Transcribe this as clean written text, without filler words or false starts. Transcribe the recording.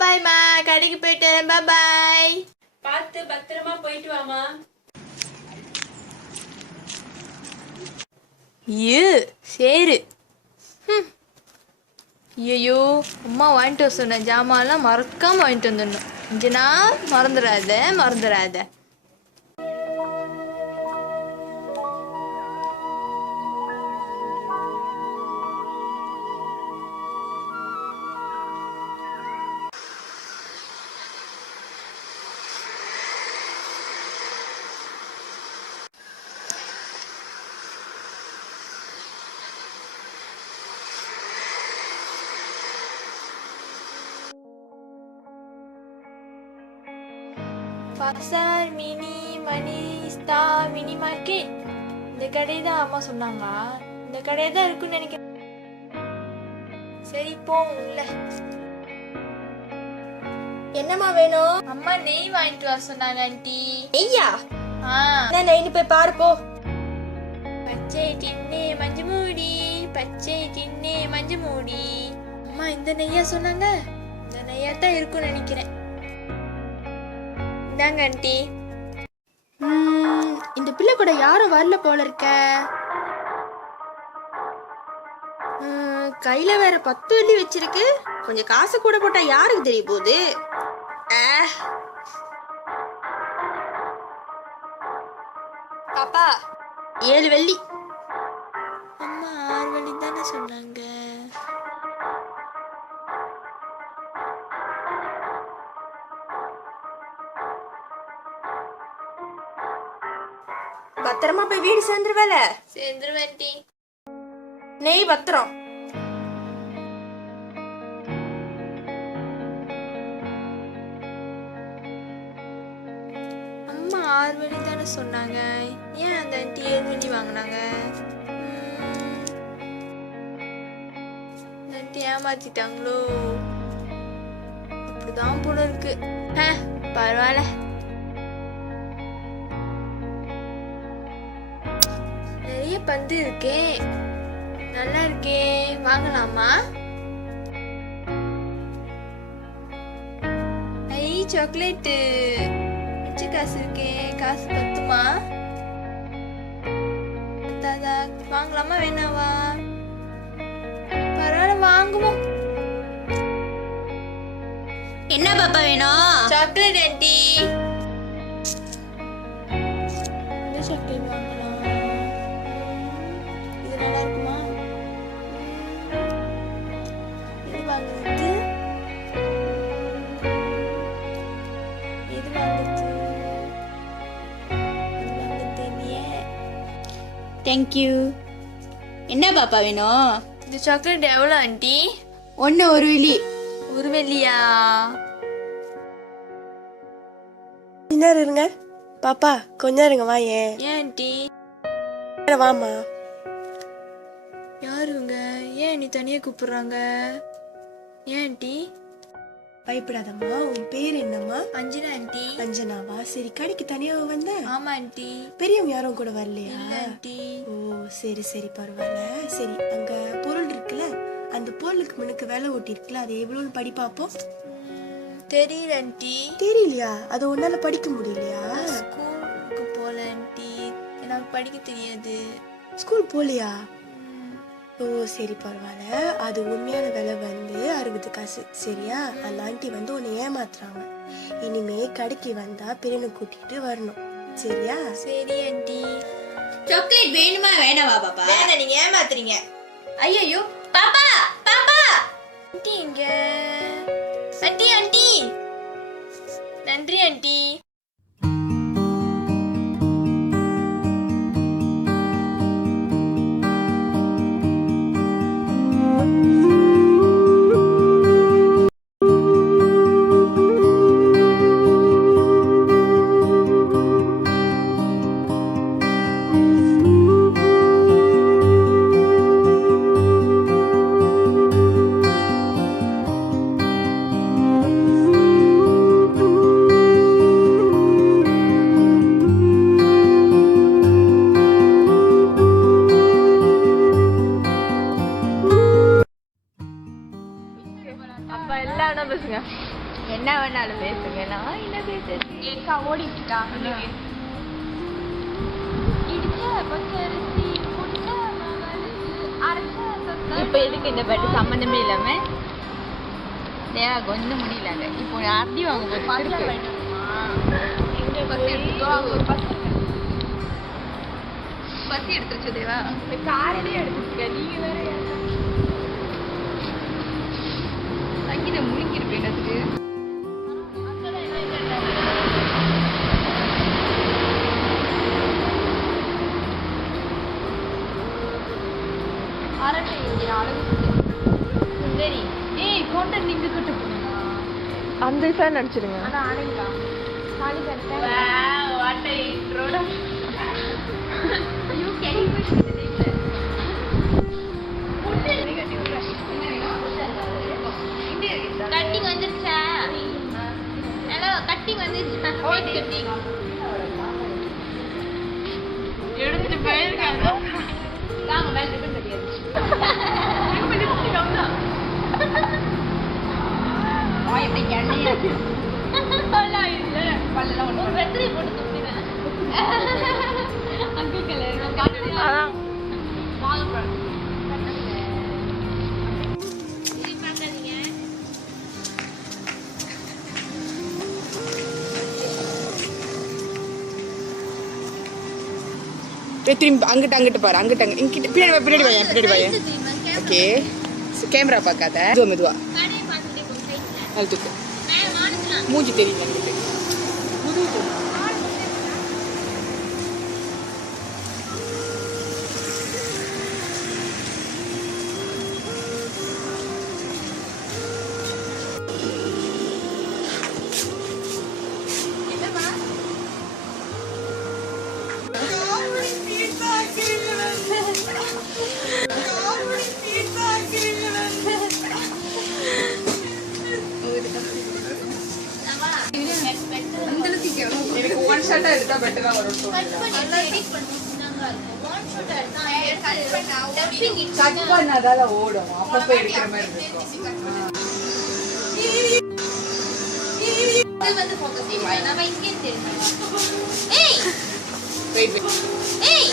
பாய்மா, கடைக்கு போயிட்டேன். பாய். பார்த்து பத்திரமா போயிட்டு வாமா. சரி. ஐயோ, அம்மா வாங்கிட்டு வர சொன்ன ஜாமான்லாம் மறக்காம வாங்கிட்டு வந்துடணும். இஞ்சனா மறந்துடாத. பசார் மினி மணி ஸ்டார் மினி மார்க்கெட், இந்த கடை தான் அம்மா சொன்னாங்க. இந்த கடை தான் இருக்குன்னு நினைக்கிறேன். சரி போம் உள்ள. என்னம்மா வேணும்? அம்மா நெய் வாங்கிட்டு வர சொன்னாங்க ஆண்டி. நெய்யா? நெய்னு போய் பாரு போ. பச்சை டின்னே மஞ்சு மூடி, பச்சை டின்னே மஞ்சு மூடி. அம்மா இந்த நெய்யா சொன்னாங்க. இந்த நெய்யா தான் இருக்குன்னு நினைக்கிறேன். இந்தாங்க ஆண்டி. இந்த பிள்ளை கூட யாரும் வரல போல இருக்க. கையில வேற 10 வெள்ளி வச்சிருக்கு. கொஞ்சம் காசு கூட போட்டா யாருக்கு தெரிய போகுது? பாப்பா 7 வெள்ளி. அம்மா 6 வெள்ளி தானே சொன்னாங்க. பத்திரமா போய் வீடு சேர்ந்துருவேல. சேர்ந்துருவேன் ஆண்டி. நெய் பத்திரம். அம்மா 6 வெள்ளி தானே சொன்னாங்க. ஏன் அந்த ஆண்டி 7 வெள்ளி வாங்கினாங்க? அந்த ஆண்டி ஏமாத்திட்டாங்களோ? அப்படிதான் போல இருக்கு. பரவாயில்ல. நிறைய பந்து இருக்கே, நல்லா இருக்கே, வாங்கலாமா? ஐ சாக்லேட்டு, மிச்ச காசு இருக்கே, காசு பத்துமா? தாதா வாங்கலாமா வேணாவா? பரவாயில்ல வாங்குவோம். என்ன பாப்பா வேணும்? Chocolate aunty. இந்த சாக்லேட் வாங்கலாம். இது நல்லா இருக்குமா? இது வாங்குறது, இது வாங்குறது, இது வாங்குறது இல்லையே. தேங்க்யூ. என்ன பாப்பா வேணும்? இந்த சாக்லேட் எவ்வளோ ஆண்டி? 1 வெள்ளி. 1 வெள்ளியா? கொஞ்ச இருங்க பாப்பா, கொஞ்சம் இருங்க. வா. ஏன் ஆண்டி? வாமா. யாருங்க? ஏன் நீ தனியா கூப்பிடுறாங்க? ஏன் ஆண்டி? பயப்படாதம்மா. உன் பேர் என்னம்மா? அஞ்சனா ஆண்டி. அஞ்சனாவா? சரி, கடைக்கு தனியா வந்த? ஆமா ஆண்டி. பெரியவங்க யாரும் கூட வரலையா? இல்ல ஆண்டி. ஓ சரி சரி, பரவாயில்ல. சரி, அங்க பொருள் இருக்குல்ல, அந்த பொருளுக்கு முன்னுக்கு விலை ஓட்டி இருக்குல்ல, அது எவ்வளோன்னு படி பார்ப்போம். தெரியல ஆண்டி. தெரியலையா? அது உன்னால படிக்க முடியலையா? ஸ்கூலுக்கு போல ஆண்டி, எனக்கு படிக்க தெரியாது. ஸ்கூல் போலியா? ஓ சரி, பரவாயில்ல. அது உண்மையான விலை வந்து 60 காசு. சரியா? அந்த ஆண்டி வந்து உன்னை ஏமாத்துறாங்க. இனிமே கடைக்கு வந்தா பிறனை கூட்டிட்டு வரணும். சரியா? சரி ஆண்டி. சாக்லேட் வேணுமா வேணாவா பாப்பா? வேணாம், நீங்க ஏமாத்துறீங்க. ஐயோ பாப்பா பாப்பா. ஆண்டி இங்க. ஆண்டி ஆண்டி, நன்றி ஆண்டி. அப்பா எல்லாம் பேசுங்க. என்ன வேணாலும் பேசுங்க. நான் என்ன பேசுறது? ஏக்கா ஓடிட்டுட்டா. இப்போ எதுக்கு இந்த பாட்டு சம்மந்தமே இல்லாம ஒன்றும் முடியல. இப்போ அடி வாங்க பசி எடுத்துருச்சு தேவா. காரடே எடுத்துருக்க. நீங்க வேற சங்கீத முழுங்கிருப்பேன் அதுக்கு. சரி ஏய் கோட்டை நின்று கட்டு அந்த ஃபேன் அடிச்சிருங்க. அதான் ஆனீங்களா காலி கட்டேன். வாட் ஐ ரோட you can you with the name cutting வந்துச்சா? ஹலோ கட்டிங் வந்துச்சா? ஓகே கட்டிங் எடுத்துட்டு போயிருக்காங்க. தாங்க மேல ரிப்பன் தெரியாது. ரிப்பன் எடுத்து கவுனா ஓய் இப்படி கண்ணியா பல்ல இல்ல பல்லல ஒண்ணு வெத்திரி போட்டு துப்பினேன். அங்க கலர் நான் காட்டுறேன். வாங்க பாருங்க. இது பாக்காதீங்க. திரும்பி அங்கிட்டு பாரு. அங்கிட்ட இங்கிட்ட பின்னாடி வாங்க. ஓகே கேமரா பார்க்காத. மெதுவா கடை பார்த்துட்டே போய் சைடுல அது தூக்கு. மேல வானத்துல மூஞ்சி தெரியல எனக்கு. எனக்கு ஒன் ஷாட்டா எடுத்தா பெட்டரா வரும். கட் பண்ணாதால ஓடும். அப்பப்ப எடுக்கிற மாதிரி இருக்கும். வந்து ஃபோக்கஸ் செய்வா. நான் இங்கே தெரியும். ஏய் வெயிட் ஏய்